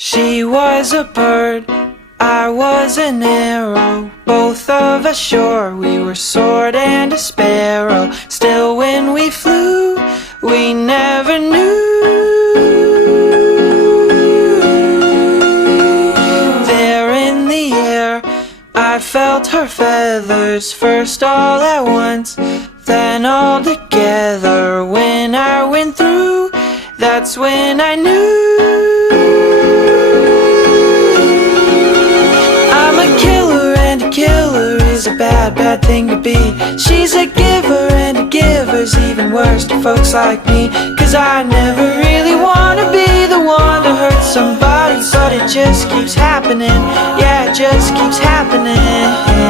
She was a bird, I was an arrow. Both of us sure we were sword and a sparrow. Still when we flew, we never knew. There in the air, I felt her feathers, first all at once, then all together. When I went through, that's when I knew. I'm a killer, and a killer is a bad, bad thing to be. She's a giver, and a giver's even worse to folks like me. Cause I never really wanna be the one to hurt somebody, but it just keeps happening. Yeah, it just keeps happening.